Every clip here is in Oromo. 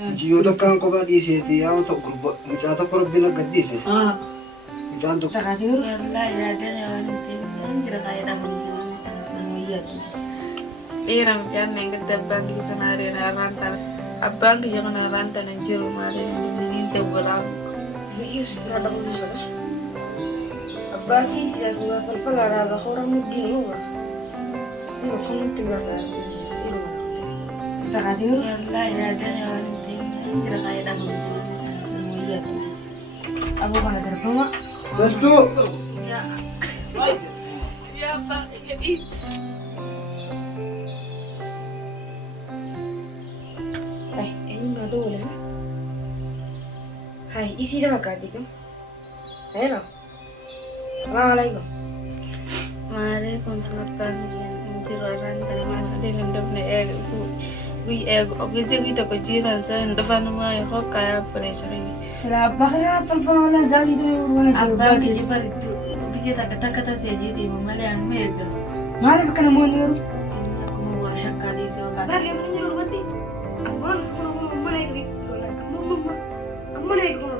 جيودا كان قبل ديسيتي يا تقرب مجا تقرب بينا قديسه مجا تقرب تقدير والله يا دنيا وانت كده قاعدة من إيران كان نقدر بانك سناري نارانتا أبانك جمنا نارانتا نجيرو مالي منين تقولا يوسف هذا هو الجزء أباسي إذا هو فلفل على الخورة مدين هو كنت تقدير والله يا دنيا وانت كده قاعدة من أبو كان تربما دستو يا بانك كده دولة هاي isi dah makan dikam, ayo Assalamu alaikum. Waalaikumsalam jiran teman ada mendap ne wi oke je wi to ko jiran sa ndafan ma ya ko kaya pressure Salah bakaya falfal wala zali tu wala sih. abba ke je par itu je ta kata se je di mamale an mega Mana bukan mau nyuruh? ko mo wa shakka di so ka Bagi mau nyuruh mati. Aman, mau naik ni. Mau naik mau.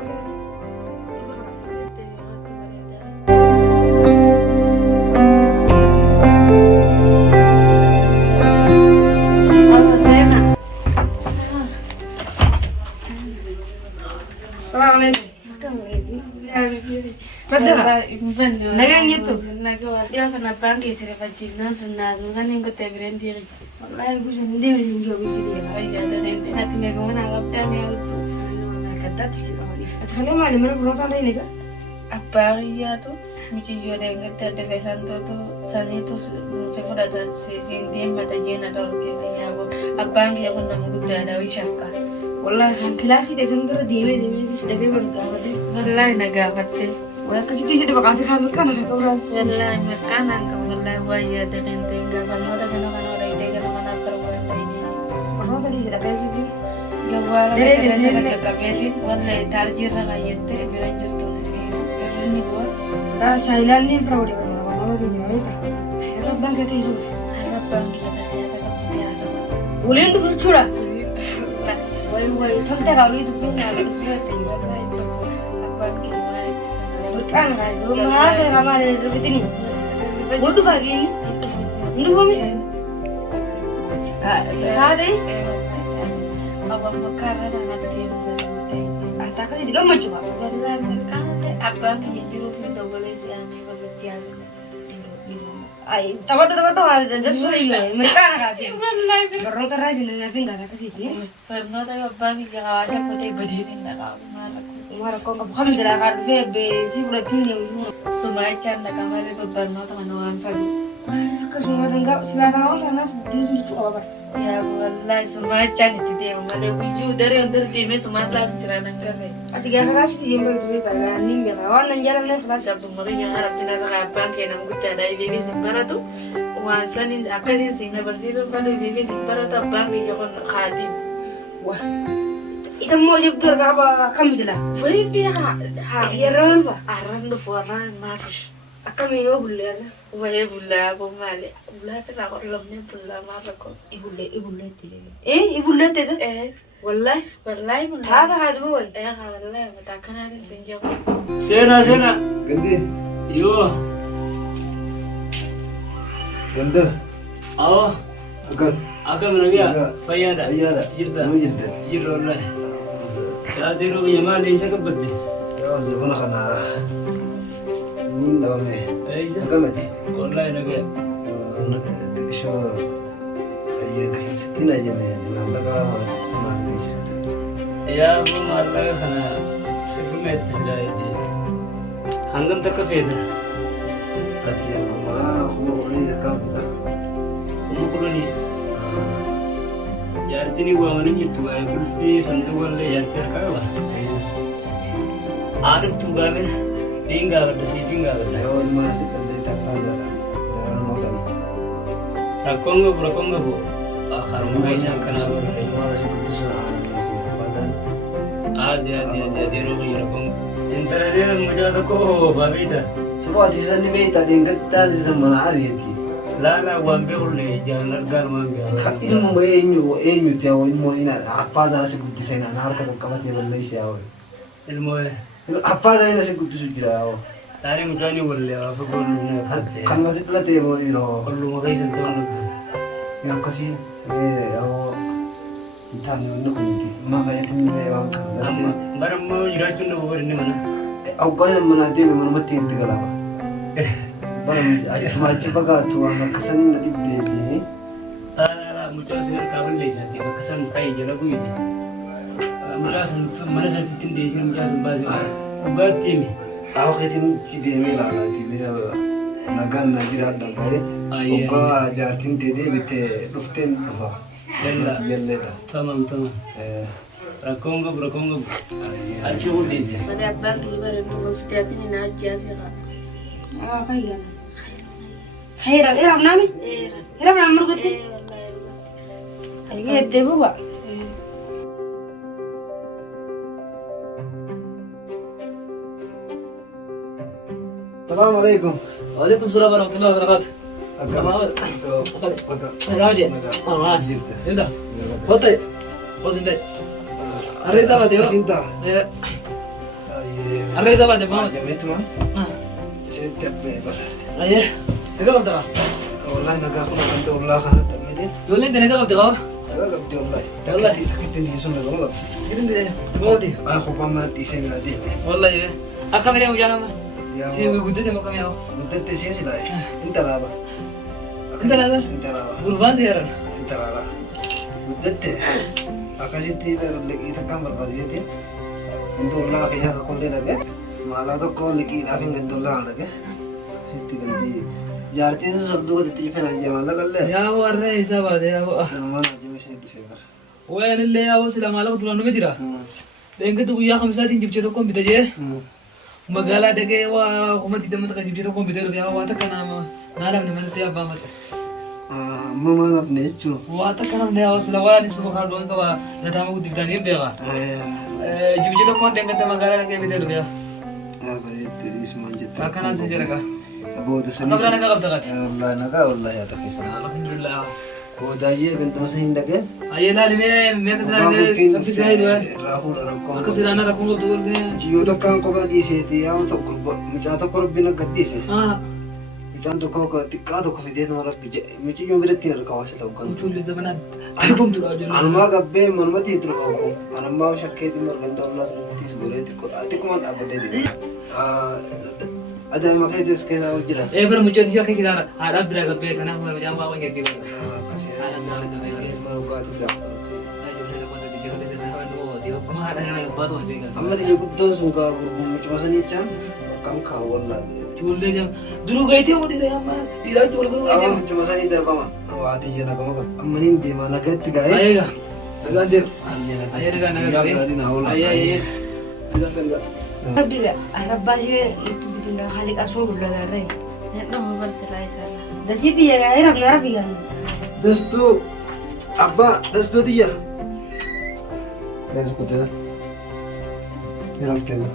Nagang itu. Naga dia kena panggil sire fajinan sunas kan yang ko tebren diri Wallahi aku sendiri juga begitu ya. ay ya da rente hati me ko na kapta me auto Kata sih kalau ini. Atau mana mana berontak ini sah? apa ya tu mici jode ngata de fesanto tu sani tu se foda da se sindi mata jena dor ke ya bo abangi ya konna mugda da wi shakka Wallahi kan kelas itu sendiri demi sudah bergawat deh. wallahi naga fatte Wah kasih dia sudah bakal kami kan aku orang. wallahi makanan ka wallahi wa ya da rente ga fano da kana kana da ide kana kana per wanda ini Pernah tadi sudah beres ya wala Dere da de sene sene. ka kabedi wallahi tarjir na yette biranjur to ni ko Ah, Sailan ni pernah udah orang tu ni kita. Hebat banget itu itu. harap bangi da se ta kapti ada Boleh tu bercura. Wai, thakta kalau itu pun ada semua itu. wallahi abangi mari Bukan kan? Itu mana saya kamar itu begini. Bodoh bagi ini. Ini kami. Ah, ada. abang makara da nanti Ah, tak kasih tiga macam apa? wallahi makara abang yang juru pintu boleh sih ani kalau tiada Ay, tahu ada sesuatu ya. Mereka nak ada. wallahi Baru terasa dengan apa enggak kasih ini. pernah tahu abang yang awalnya kote berdiri nak malah Umar kau nggak bukan misalnya kalau be si buat ini yang semua canda kamar itu pernah teman orang baru ke semua enggak silakan awak sana dia sudah cukup apa? ya wallahi semua canda itu dia malah wiju dari under di semua lagi cerana kare Tiga kelas sih yang begitu itu kan nih kawan dan jalan nih kelas. sabu mari yang harap tina abang kayak nang gutta dai bibi simbara tu wasan akasin sina bersih baru bibi simbara tu abang yang kon khadim Wah, isa mau jebur ke apa kamu sila? Fahim dia ha Ya rawon pak. aran do foran mafish Akan meyo bulir. wae bulla bo male bulla ta ko lomne bulla ma ko Ibulle itu jadi. Ibulle itu? Wallahi. wallahi bulla Ada ada bol. wallahi matakana din senjo Sena. Gandhi Yo. Gandhi Aw. akan Aka menabia. Enggak. Fayada. ayara Jirta. mau jirta Jirta wallahi. Saadiru yamal isa kabadde. ya zibuna kana nin dawme Aisa. akamati Wallahi naga. تكشف أي كسر 60 جميع دماغ لقى ما ليش Ya bu malla kana sirrumet fisdaydi. Hangan takafeda. أتي ما هو ولي كم ده Umukuluni. Yartini wa manin yirtu ay kulfi sandu walla yartar kawa. Arif tu game dinga wala sidinga wala. أول ما سبت اللي تفعل جران وكان Rakonga bu. Akhar mugaisa kana. ما سبت شو عالم Adi rogi rakong. Intara dia mujada ko babita. سبوا تيسني بيت تدين قد تاني زمان عاريتي لا وان بيقول لي جان القال ما بيقول ilmu eenyu ta'e ilmu ina affaaza na siguddi seen ana harka qaqqabatee balleessi yaa wali المهم affaaza ina siguddisu jira yaa تاني مجاني ولا فقول kan masih pelatih mau ino كل ما كيس تون yang kasih yaa entah nu kunti ma kayak timnya yang kan برم ما يراجعون ده هو إني منا au kan mana dia memang mati itu kalau baram cuma coba tuan kesan nanti deh لا مجاز كابن ليس هذي بكسر كاي جلابو يجي مجاز mana saya fitin deh sih mujaz bazi buat tim aku kayak tim lah tim nagan najir ada kaya iya. oka jartin tede bete duften dufa Yalla. yalla tamam rakongo acuh deh Pada abang kibar itu setiap ini naja sih kak. خير خير إيراب نامي إيراب نام مرقدي هيجي يدبوا السلام عليكم وعليكم السلام ورحمة الله وبركاته. راجع. إذا. بطي. بس إنت. الرئيس أبغى تيو. Cinta. الرئيس أبغى تيو. Jamit man. Setiap beber. أيه. نقول ترى. والله نقا كنا كنت والله خنا تجدين. يقول لي أنت نقول ترى. نقا قبضي والله. والله. تكتين دي سنة والله. أنت نقول تي. أخو بما دي سنة لديه. والله إيه. أكمل يوم جانا ما. يا سي وجودت ما كم يوم. قلت تسيس لا. أنت لا با. أنت لا. أنت لا با. قربان سيارة. أنت لا. قلت أكاسيتي برلك إذا كان برباديتي. أنت والله كيا كل لك. malah tuh kau lagi tapi nggak dolar lagi, situ ganti, jarti itu selalu ada tipe aja malah kalau يا هو الرئيس أبغى يا هو. sama aja masih di favor. وين اللي يا هو سلام عليكم تقولون نمتيرا. لين كده ويا 5 ساعات جبت لكم بتجي. Magala deke wa kuma tidak mata kajib itu komputer ya wa ta kana nalam ne mana tiya ba mata mama na necho. wa ta kana ne wa sala wa ni suba khar don ka wa da ta mu digani be ga jib jito ko denga ta magala deke bitel be bari teris manja. ta kana se jera ka Abu tu seni. kabla na ka kabta ka Allah naga Allah ya tak kisah. alhamdulillah Oh dah ye kan tu masih hindak ya. ayela le me ka sala ne ka fisai do Rahul orang ka kau. sala na ra ko do ne Jiyo tak kan kau bagi seti ya untuk kurba. Macam tu kurba nak gadis ya. ah Macam tu kau tikar tu kau video tu orang bijak. Macam yang berarti nak kau asal kau. utul le zamana album tu ajo Anuma gabbe manmati itu kau. Anuma syakke di merganda Allah sentis boleh tikut. Atiku man abade di. Ada makai des kesa ujira. e bar mu jodi ka kidara arab dra ga be kana ko jam ba wa ngedi ba Kasih. Mau kau tu dah. Amma di kudus suka guru macam mana ni chan? Kam kau wallah. dulu gay थे वो दे रहे हम तीरा चोल करो गए थे Macam mana ni terbang? Wah tiga nak kamu. Amma ni di mana kat tiga eh? आएगा लगा दे आया लगा Ya kali nak awal. आया ये लगा लगा ربي رباشي تبدين خليك أسمع ولا غير Itu mau berselai salah. ده شيء يا غير من ربي يعني Das tu dia. Masuk ke dalam. Biar kita.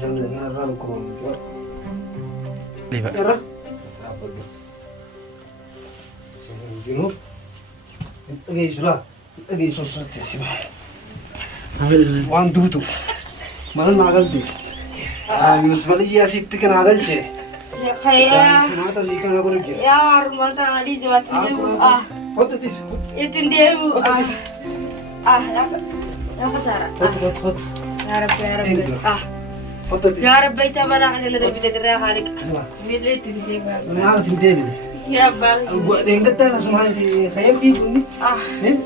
Jangan nak kau. Lihat. Era. Apa tu? Junub. Lagi sudah. Lagi susah tiba. Wan tu. Mana nagal di? Yusuf Ali ya situ kan nagal je. يا خيا Sini atau sih kan aku rugi. يا مرمان تاني جوات تنديبو Foto tis. يتنديبو يا خسارة Foto. يا رب يا رب Foto tis. يا رب بيتا بلا عشان ندرب بيتا ترى خالك Milih tinggi banget. Mana ada tim demi ni? Ya bang, Gua dengar dah semua si khayam pi pun ni. Eh?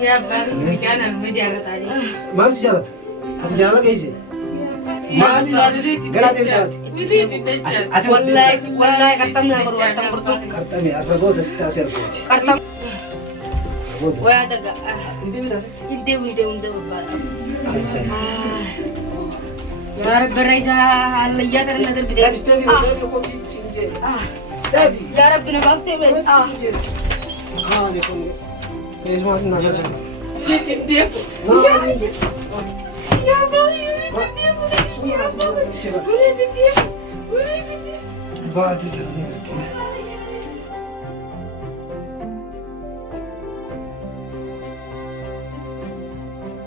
ya bang, di kanan menjaga tadi. Mana jalan? Ada jalan lagi sih. Ya bang, Gerak dia jalan. Milih tidak. والله والله كتم لا برو كتم برتو Karta ni apa gua dah stasir tu. كتم Gua. ويا دقا Ini bila sih? انت يا رب الرئيس اللي يقدر ندرب بيتا Dari tadi dia kau di sini. Tadi. يا رب نبغى تبعد Dia pun. Semua sini nak. Milih tidak. Ya bang, milih tidak. Ya bang, milih tidak. Milih tidak. baatee jira ni gartee.